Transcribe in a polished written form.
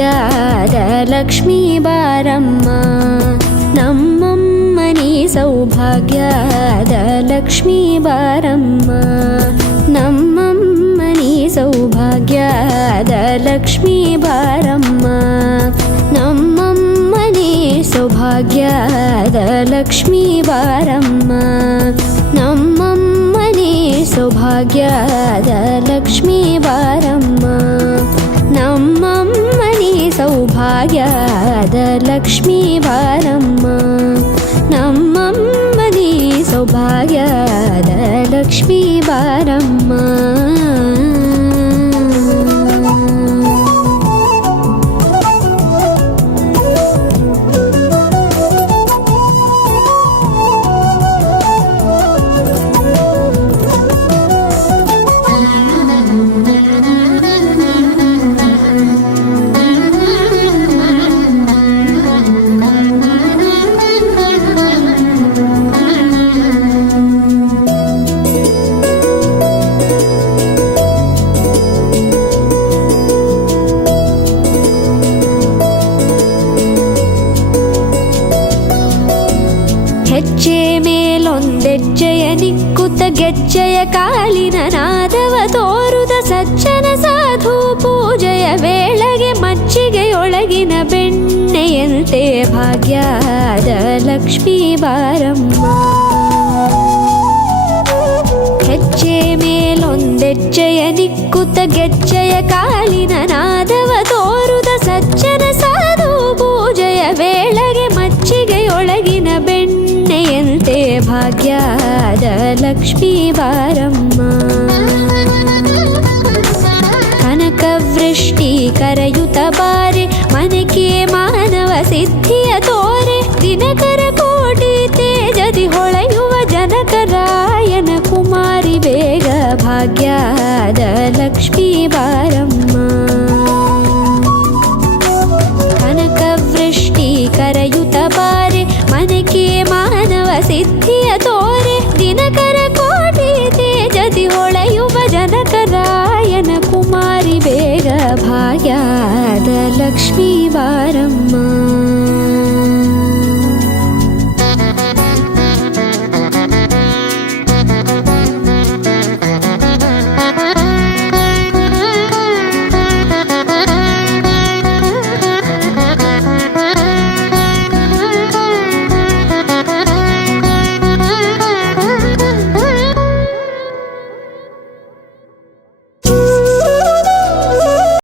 ಸೌಭಾಗ್ಯದ ಲಕ್ಷ್ಮೀ ಬಾರಮ್ಮ ನಮ್ಮಮ್ಮನಿ ಸೌಭಾಗ್ಯದ ಲಕ್ಷ್ಮೀ ಬಾರಮ್ಮ ನಮ್ಮಮ್ಮನಿ ಸೌಭಾಗ್ಯದ ಲಕ್ಷ್ಮೀ ಬಾರಮ್ಮ ನಮ್ಮಮ್ಮನಿ ಸೌಭಾಗ್ಯದ ಲಕ್ಷ್ಮೀ ಬಾರಮ್ಮ ನಮ್ಮಮ್ಮನಿ ಸೌಭಾಗ್ಯದ ಲಕ್ಷ್ಮೀ ಬಾರಮ್ಮ ನಮ್ಮಮ್ಮನಿ ಸೌಭಾಗ್ಯದ ಲಕ್ಷ್ಮೀ ಬಾರಮ್ಮ ನಮ್ಮಮ್ಮನಿ ಸೌಭಾಗ್ಯದ ಲಕ್ಷ್ಮೀ ಬಾರಮ್ಮ ಹೆಜ್ಜೆ ಮೇಲೊಂದೆಜ್ಜೆಯ ನಿಕ್ಕುತ್ತ ಗೆಜ್ಜೆಯ ಕಾಲಿನ ನಾದವ ತೋರುದ ಸಜ್ಜನ ಸಾಧು ಪೂಜೆಯ ವೇಳೆಗೆ ಮಜ್ಜಿಗೆಯೊಳಗಿನ ಬೆಣ್ಣೆಯಂತೆ ಭಾಗ್ಯದ ಲಕ್ಷ್ಮೀ ಬಾರಮ್ಮ ಹೆಜ್ಜೆ ಮೇಲೊಂದೆಜ್ಜೆಯ ನಿಕ್ಕುತ್ತ ಗೆಜ್ಜೆಯ ಕಾಲಿನ ನಾದವ ತೋರುದ ಸಜ್ಜನ ಸಾಧು ಪೂಜೆಯ ವೇಳೆಗೆ ಮಜ್ಜಿಗೆಯೊಳಗಿನ ಬೆಣ್ಣೆಯಂತೆ ಭಾಗ್ಯದ ಲಕ್ಷ್ಮೀ ಬಾರಮ್ಮ ಕನಕವೃಷ್ಟಿ ಕರೆಯುತ ಬಾರೆ ಮನಕೆ ಮಾನವ ಸಿದ್ಧಿಯ ತೋರೆ ದಿನಕರ ಕೋಟಿ ತೇಜದಿ ಹೊಳೆಯುವ ಜನಕರಾಯನ ಕುಮಾರಿ ಬೇಗ ಭಾಗ್ಯದ ಲಕ್ಷ್ಮೀ ಬಾರಮ್ಮ ಕನಕವೃಷ್ಟಿ ಕರೆಯುತ ಬಾರೆ ಮನಕೆ ಮಾನವ ಸಿದ್ಧಿಯ ತೋರೆ ದಿನಕರ ಕೋಟಿ ತೇಜದಿ ಹೊಳೆಯುವ ಜನಕರಾಯನ ಕುಮಾರಿ ಬೇಗ ಭಾಗ್ಯದ ಲಕ್ಷ್ಮೀ ಬಾರಮ್ಮ